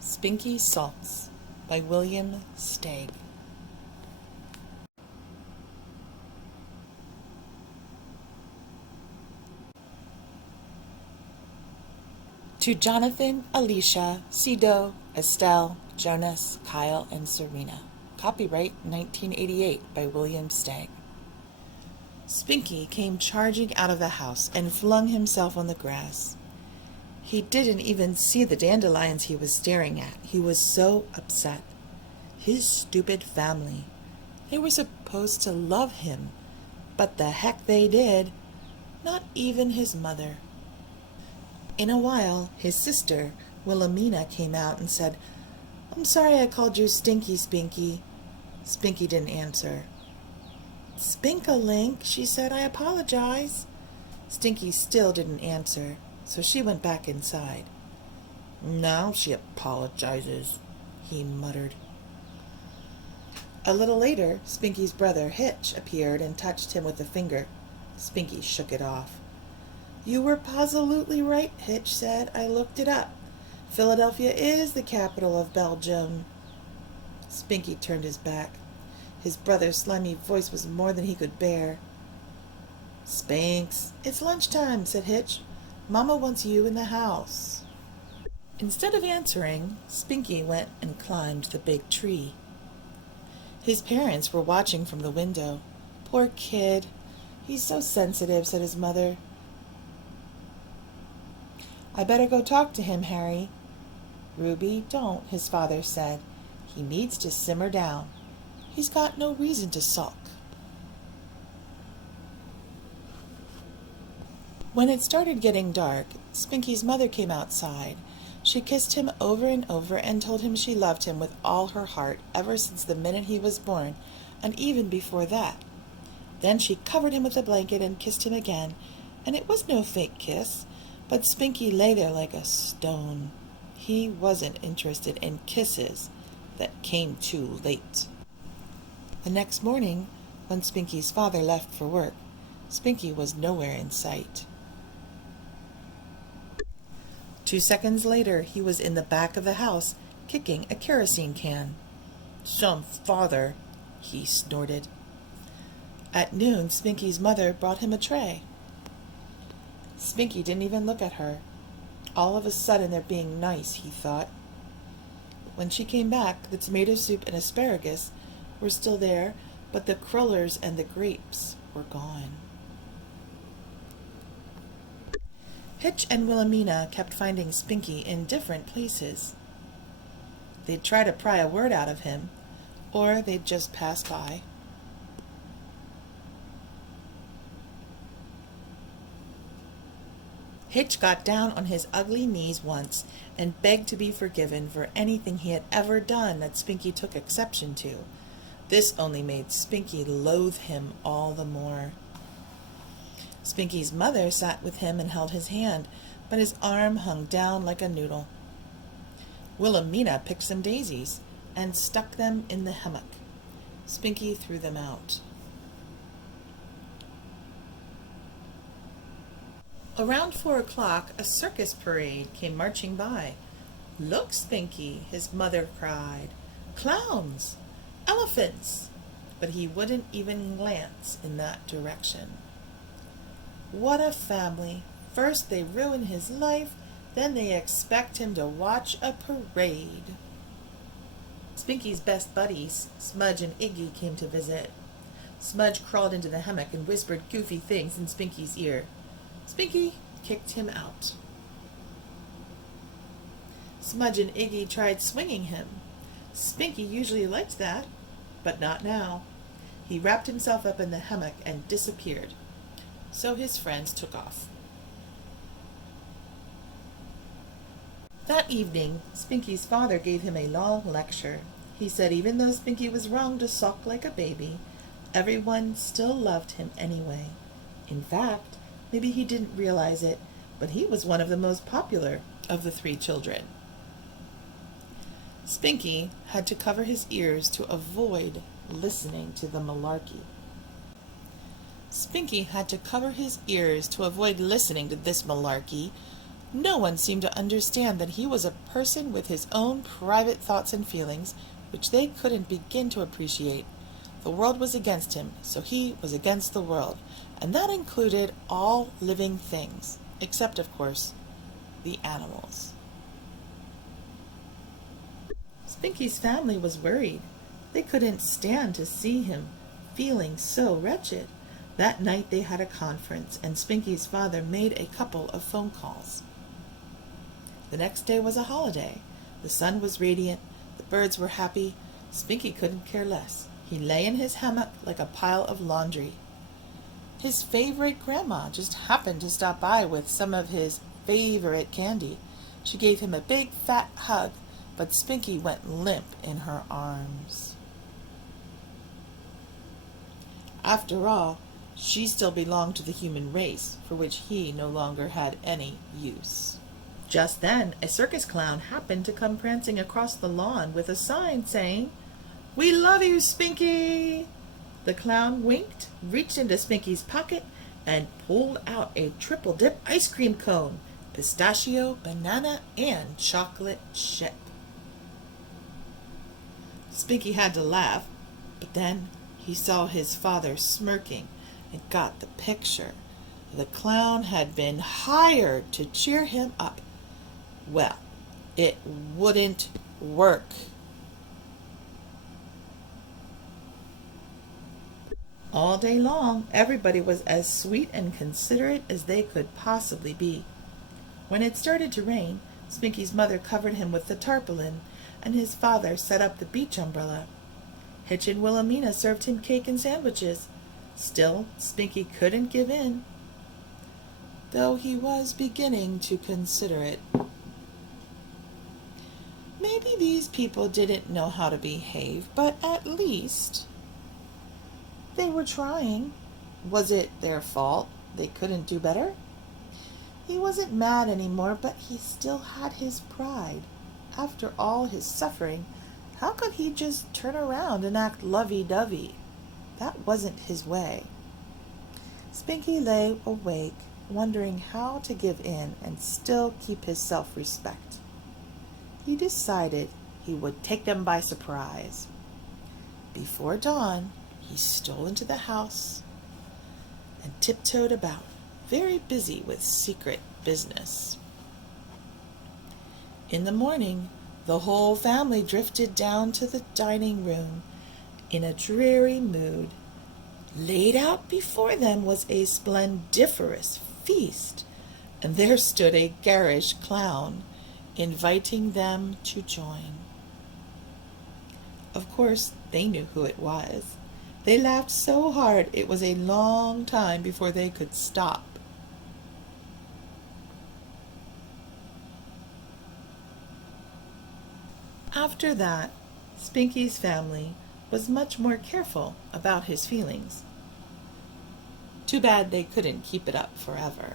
Spinky Sulks by William Steig. To Jonathan, Alicia, Sido, Estelle, Jonas, Kyle, and Serena. Copyright 1988 by William Steig. Spinky came charging out of the house and flung himself on the grass. He didn't even see the dandelions he was staring at. He was so upset. His stupid family. They were supposed to love him, but the heck they did. Not even his mother. In a while, his sister, Wilhelmina, came out and said, "I'm sorry I called you Stinky, Spinky." Spinky didn't answer. "Spink-a-link," she said, "I apologize." Stinky still didn't answer, so she went back inside. "Now she apologizes," he muttered. A little later, Spinky's brother, Hitch, appeared and touched him with a finger. Spinky shook it off. "You were positively right," Hitch said. "I looked it up. Philadelphia is the capital of Belgium." Spinky turned his back. His brother's slimy voice was more than he could bear. "Spinks, it's lunchtime," said Hitch. "Mama wants you in the house." Instead of answering, Spinky went and climbed the big tree. His parents were watching from the window. "Poor kid. He's so sensitive," said his mother. "I better go talk to him, Harry." "Ruby, don't," his father said. "He needs to simmer down. He's got no reason to sulk." When it started getting dark, Spinky's mother came outside. She kissed him over and over and told him she loved him with all her heart ever since the minute he was born, and even before that. Then she covered him with a blanket and kissed him again, and it was no fake kiss, but Spinky lay there like a stone. He wasn't interested in kisses that came too late. The next morning, when Spinky's father left for work, Spinky was nowhere in sight. 2 seconds later, he was in the back of the house, kicking a kerosene can. "Some father," he snorted. At noon, Spinky's mother brought him a tray. Spinky didn't even look at her. All of a sudden, they're being nice, he thought. When she came back, the tomato soup and asparagus were still there, but the crullers and the grapes were gone. Hitch and Wilhelmina kept finding Spinky in different places. They'd try to pry a word out of him, or they'd just pass by. Hitch got down on his ugly knees once and begged to be forgiven for anything he had ever done that Spinky took exception to. This only made Spinky loathe him all the more. Spinky's mother sat with him and held his hand, but his arm hung down like a noodle. Wilhelmina picked some daisies and stuck them in the hammock. Spinky threw them out. Around 4 o'clock, a circus parade came marching by. "Look, Spinky," his mother cried. "Clowns! Elephants!" But he wouldn't even glance in that direction. What a family! First they ruin his life, then they expect him to watch a parade. Spinky's best buddies, Smudge and Iggy, came to visit. Smudge crawled into the hammock and whispered goofy things in Spinky's ear. Spinky kicked him out. Smudge and Iggy tried swinging him. Spinky usually liked that, but not now. He wrapped himself up in the hammock and disappeared. So his friends took off. That evening, Spinky's father gave him a long lecture. He said even though Spinky was wrong to sulk like a baby, everyone still loved him anyway. In fact, maybe he didn't realize it, but he was one of the most popular of the 3 children. Spinky had to cover his ears to avoid listening to the malarkey. Spinky had to cover his ears to avoid listening to this malarkey. No one seemed to understand that he was a person with his own private thoughts and feelings, which they couldn't begin to appreciate. The world was against him, so he was against the world, and that included all living things, except, of course, the animals. Spinky's family was worried. They couldn't stand to see him feeling so wretched. That night they had a conference, and Spinky's father made a couple of phone calls. The next day was a holiday. The sun was radiant. The birds were happy. Spinky couldn't care less. He lay in his hammock like a pile of laundry. His favorite grandma just happened to stop by with some of his favorite candy. She gave him a big fat hug, but Spinky went limp in her arms. After all, she still belonged to the human race, for which he no longer had any use. Just then, a circus clown happened to come prancing across the lawn with a sign saying, "We love you, Spinky!" The clown winked, reached into Spinky's pocket, and pulled out a triple-dip ice cream cone, pistachio, banana, and chocolate chip. Spinky had to laugh, but then he saw his father smirking and got the picture. The clown had been hired to cheer him up. Well, it wouldn't work. All day long, everybody was as sweet and considerate as they could possibly be. When it started to rain, Spinky's mother covered him with the tarpaulin, and his father set up the beach umbrella. Hitch and Wilhelmina served him cake and sandwiches. Still, Spinky couldn't give in, though he was beginning to consider it. Maybe these people didn't know how to behave, but at least they were trying. Was it their fault they couldn't do better? He wasn't mad anymore, but he still had his pride. After all his suffering, how could he just turn around and act lovey-dovey? That wasn't his way. Spinky lay awake, wondering how to give in and still keep his self-respect. He decided he would take them by surprise. Before dawn, he stole into the house and tiptoed about, very busy with secret business. In the morning, the whole family drifted down to the dining room in a dreary mood. Laid out before them was a splendiferous feast, and there stood a garish clown, inviting them to join. Of course, they knew who it was. They laughed so hard it was a long time before they could stop. After that, Spinky's family was much more careful about his feelings. Too bad they couldn't keep it up forever.